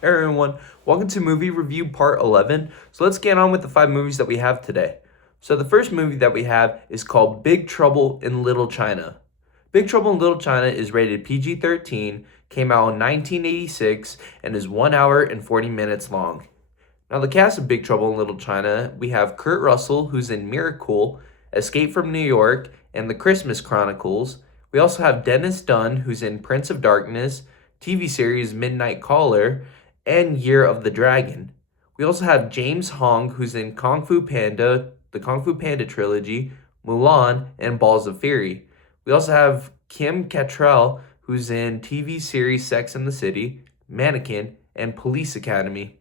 Hey everyone, welcome to movie review part 11. So let's get on with the 5 movies that we have today. So the first movie that we have is called Big Trouble in Little China. Big Trouble in Little China is rated PG-13, came out in 1986, and is 1 hour and 40 minutes long. Now the cast of Big Trouble in Little China, we have Kurt Russell, who's in Miracle, Escape from New York, and The Christmas Chronicles. We also have Dennis Dunn, who's in Prince of Darkness, TV series Midnight Caller, and Year of the Dragon. We also have James Hong, who's in Kung Fu Panda, the Kung Fu Panda trilogy, Mulan, and Balls of Fury. We also have Kim Cattrall, who's in TV series Sex and the City, Mannequin, and Police Academy.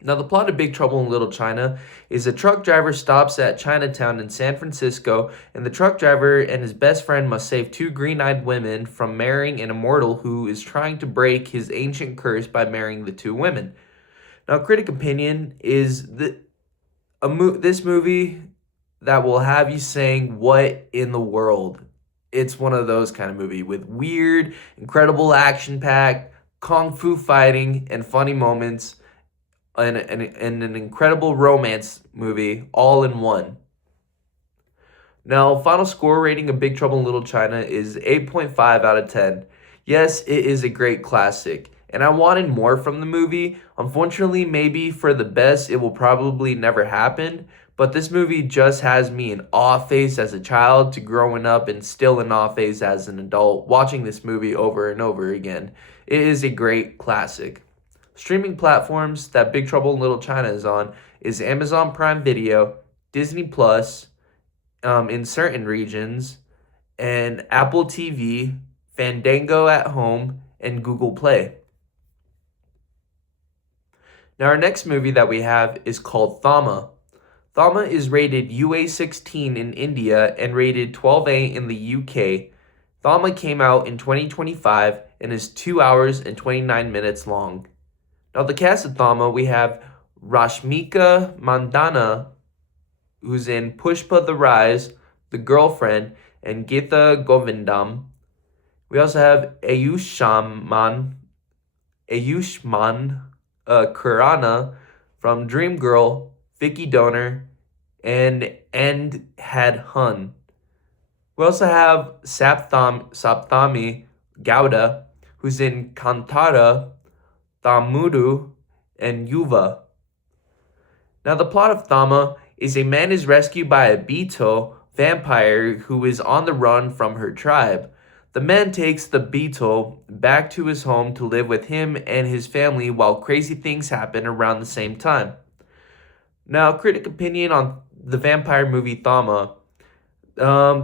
Now, the plot of Big Trouble in Little China is a truck driver stops at Chinatown in San Francisco, and the truck driver and his best friend must save two green eyed women from marrying an immortal who is trying to break his ancient curse by marrying the two women. Now, critic opinion is this movie that will have you saying, "What in the world?" It's one of those kind of movie with weird, incredible action packed, kung fu fighting, and funny moments and an incredible romance movie all in one. Now, final score rating of Big Trouble in Little China is 8.5 out of 10. Yes, it is a great classic, and I wanted more from the movie. Unfortunately, maybe for the best, it will probably never happen, but this movie just has me in awe phase as a child to growing up and still in awe phase as an adult, watching this movie over and over again. It is a great classic. Streaming platforms that Big Trouble in Little China is on is Amazon Prime Video, Disney Plus, in certain regions, and Apple TV, Fandango at Home, and Google Play. Now, our next movie that we have is called Thama. Thama is rated UA16 in India and rated 12A in the UK. Thama came out in 2025 and is 2 hours and 29 minutes long. Now, the cast of Thama, we have Rashmika Mandana, who's in Pushpa the Rise, The Girlfriend, and Geeta Govindam. We also have Ayushman Khurrana from Dreamgirl, Vicky Donor, and Had Hun. We also have Sapthami Gowda, who's in Kantara, Thamuru, and Yuva. Now, the plot of Thama is a man is rescued by a beetle vampire who is on the run from her tribe. The man takes the beetle back to his home to live with him and his family while crazy things happen around the same time. Now, critic opinion on the vampire movie Thama.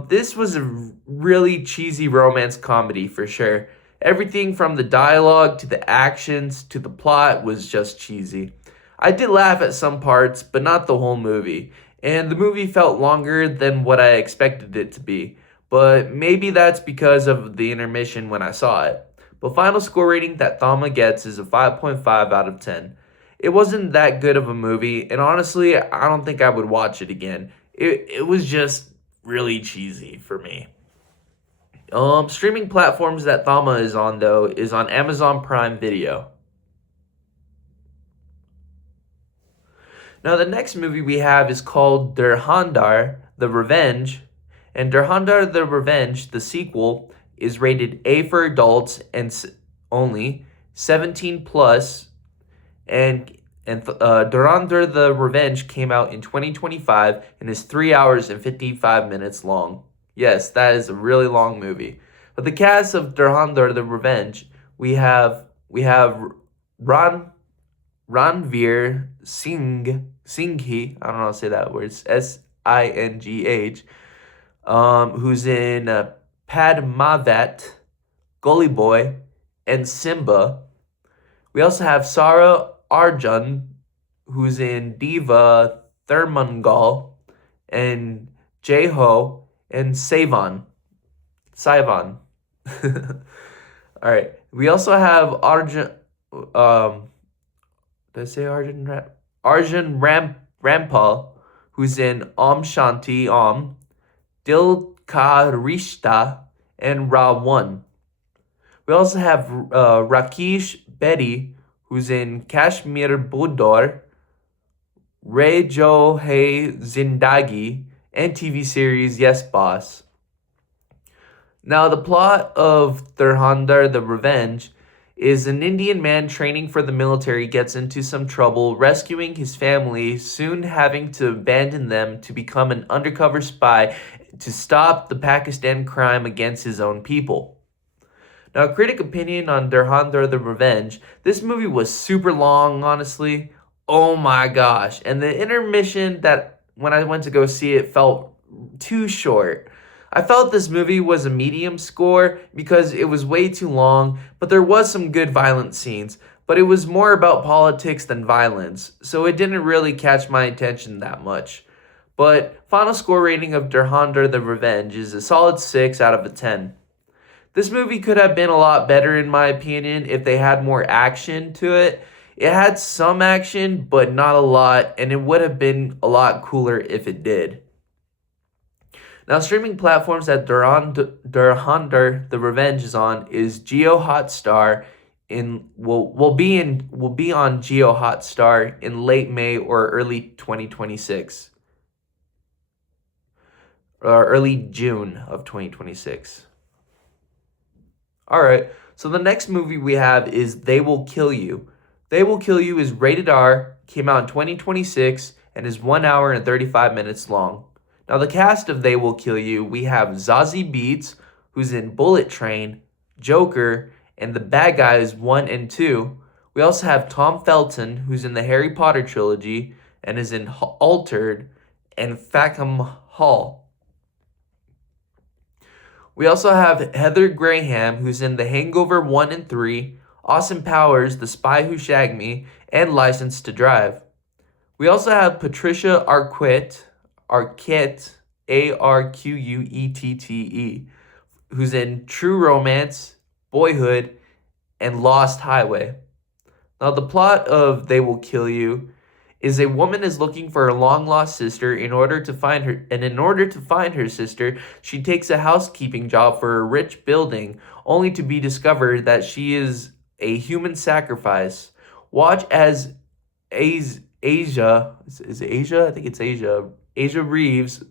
This was a really cheesy romance comedy for sure. Everything from the dialogue to the actions to the plot was just cheesy. I did laugh at some parts, but not the whole movie. And the movie felt longer than what I expected it to be. But maybe that's because of the intermission when I saw it. But final score rating that Thama gets is a 5.5 out of 10. It wasn't that good of a movie, and honestly, I don't think I would watch it again. It was just really cheesy for me. Streaming platforms that Thama is on though is on Amazon Prime Video. Now the next movie we have is called Durhandar: The Revenge, and Durhandar: The Revenge, the sequel, is rated A for adults and only 17 plus, and Durandar: The Revenge came out in 2025 and is 3 hours and 55 minutes long. Yes, that is a really long movie. But the cast of Durandar: The Revenge, we have Ranveer Singhi. I don't know how to say that word. It's Singh. Who's in Padmavat, Gully Boy, and Simba. We also have Sara Arjun, who's in Diva, Thermangal, and Jeho, and Saivan. All right. We also have Arjun. Did I say Arjun Rampal, who's in Om Shanti Om, Dil Ka Rishta, and Ra One. We also have Rakesh Bedi, who's in Kashmir Budor, Re Jo Hai Zindagi, and TV series Yes Boss. Now, the plot of Durhandar the Revenge is an Indian man training for the military gets into some trouble, rescuing his family, soon having to abandon them to become an undercover spy to stop the Pakistan crime against his own people. Now, critic opinion on Durhandar the Revenge. This movie was super long, honestly. Oh my gosh. And the intermission that when I went to go see it felt too short. I felt this movie was a medium score because it was way too long, but there was some good violent scenes, but it was more about politics than violence, so it didn't really catch my attention that much. But final score rating of Durhandar the Revenge is a solid 6 out of a 10. This movie could have been a lot better in my opinion if they had more action to it. It had some action, but not a lot, and it would have been a lot cooler if it did. Now, streaming platforms that Durhandar the Revenge is on is Geo Hotstar will be on Geo Hotstar in late May or early 2026 or early June of 2026. All right. So the next movie we have is They Will Kill You. They Will Kill You is rated R, came out in 2026 and is 1 hour and 35 minutes long. Now, the cast of They Will Kill You, we have Zazie Beetz, who's in Bullet Train, Joker, and The Bad Guys 1 and 2. We also have Tom Felton, who's in the Harry Potter trilogy and is in Altered and Fackham Hall. We also have Heather Graham, who's in The Hangover 1 and 3, Austin Powers, The Spy Who Shagged Me, and License to Drive. We also have Patricia Arquette, Arquette, who's in True Romance, Boyhood, and Lost Highway. Now, the plot of They Will Kill You is a woman is looking for her long-lost sister in order to find her sister, she takes a housekeeping job for a rich building, only to be discovered that she is a human sacrifice. Watch as Asia, I think it's Asia Reeves,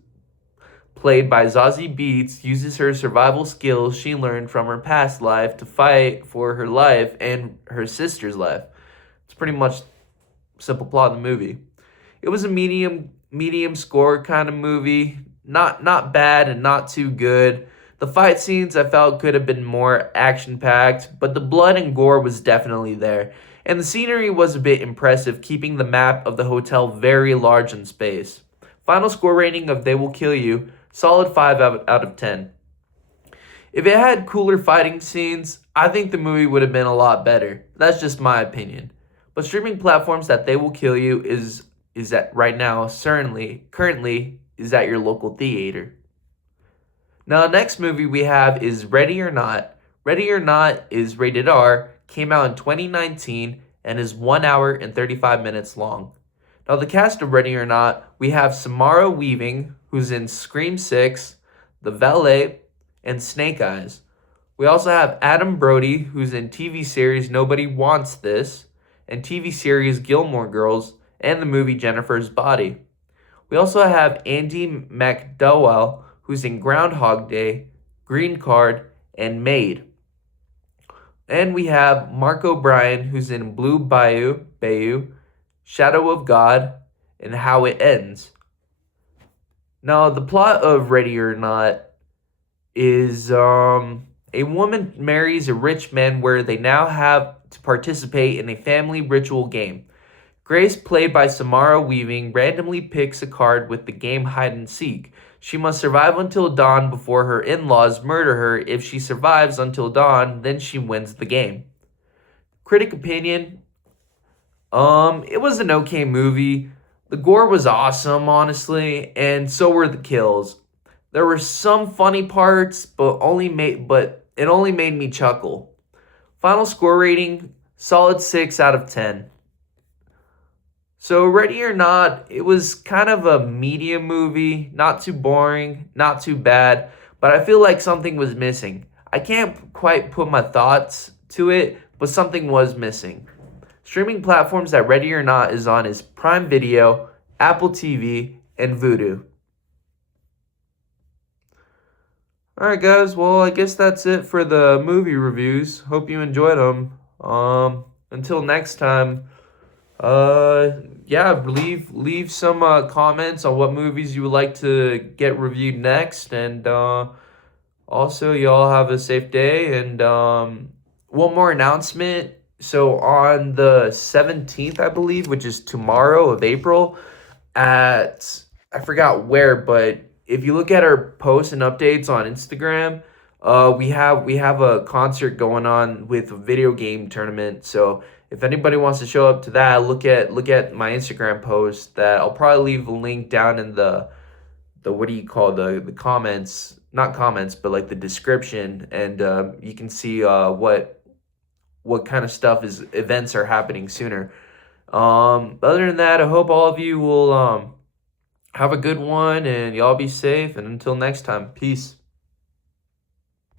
played by Zazie Beetz, uses her survival skills she learned from her past life to fight for her life and her sister's life. It's pretty much simple plot of the movie. It was a medium score kind of movie, not bad and not too good. The fight scenes I felt could have been more action packed, but the blood and gore was definitely there. And the scenery was a bit impressive, keeping the map of the hotel very large in space. Final score rating of They Will Kill You, solid 5 out of 10. If it had cooler fighting scenes, I think the movie would have been a lot better. That's just my opinion. But streaming platforms that They Will Kill You is at right now, currently is at your local theater. Now, the next movie we have is Ready or Not. Ready or Not is rated R, came out in 2019, and is 1 hour and 35 minutes long. Now, the cast of Ready or Not, we have Samara Weaving, who's in Scream 6, The Valet, and Snake Eyes. We also have Adam Brody, who's in TV series Nobody Wants This, and TV series Gilmore Girls, and the movie Jennifer's Body. We also have Andy McDowell, who's in Groundhog Day, Green Card, and Maid. And we have Mark O'Brien, who's in Blue Bayou, Shadow of God, and How It Ends. Now, the plot of Ready or Not is a woman marries a rich man where they now have to participate in a family ritual game. Grace, played by Samara Weaving, randomly picks a card with the game hide and seek. She must survive until dawn before her in-laws murder her. If she survives until dawn, then she wins the game. Critic opinion, it was an okay movie. The gore was awesome, honestly, and so were the kills. There were some funny parts, but it only made me chuckle. Final score rating, solid 6 out of 10. So Ready or Not, it was kind of a medium movie, not too boring, not too bad, but I feel like something was missing. I can't quite put my thoughts to it, but something was missing. Streaming platforms that Ready or Not is on is Prime Video, Apple TV, and Vudu. Alright guys, well I guess that's it for the movie reviews. Hope you enjoyed them. Until next time, yeah, leave some comments on what movies you would like to get reviewed next, and also y'all have a safe day. And one more announcement. So on the 17th, I believe, which is tomorrow of April, at I forgot where, but if you look at our posts and updates on Instagram, we have a concert going on with a video game tournament. So if anybody wants to show up to that, look at my Instagram post. That I'll probably leave a link down in the what do you call the comments, not comments, but like the description, and you can see what kind of stuff is events are happening sooner. Other than that, I hope all of you will have a good one, and y'all be safe. And until next time, peace.